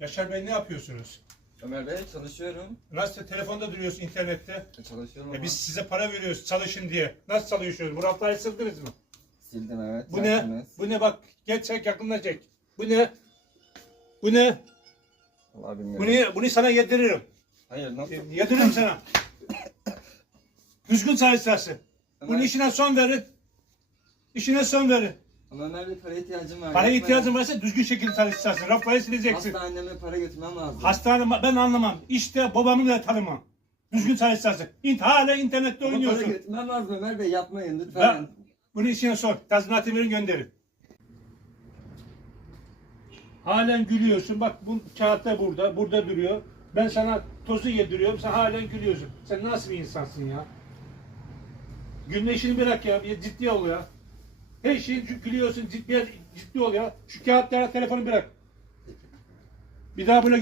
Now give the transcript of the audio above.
Yaşar Bey ne yapıyorsunuz? Ömer Bey çalışıyorum. Nasıl telefonda duruyorsun internette? E, Çalışıyorum E ama biz size para veriyoruz çalışın diye. Nasıl çalışıyoruz? Bu rafları sildiniz mi? sildim evet. Bu ne? yaptınız. Bu ne bak gel çek yakında çek. Bu ne? Bu ne? Vallahi bilmiyorum. Bunu, bunu sana yediririm. Hayır nasıl? E, Yediririm sana. Düzgün çalışacaksın. Bunun Ömer, işine son verin. İşine son verin. Ama Ömer Bey para ihtiyacım var. Paraya ihtiyacın varsa düzgün şekilde çalışacaksın. Rafları sileceksin. Hastaneme para götürmem lazım. Hastane ben anlamam. İşte babamı da tanımam. Düzgün çalışacaksın. İnt hala internette Ama para oynuyorsun. götürmem lazım Ömer Bey yapmayın lütfen. Ben, bunu işine sor. Tazminatı verin gönderin. Halen gülüyorsun. Bak bu kağıt da burada. Burada duruyor. Ben sana tozu yediriyorum. Sen halen gülüyorsun. Sen nasıl bir insansın ya? Gülme işini bırak ya. Bir ciddi ol ya. Her şeyi gülüyorsun. Ciddi, ciddi ol ya. Şu kağıtlara telefonu bırak. Bir daha buna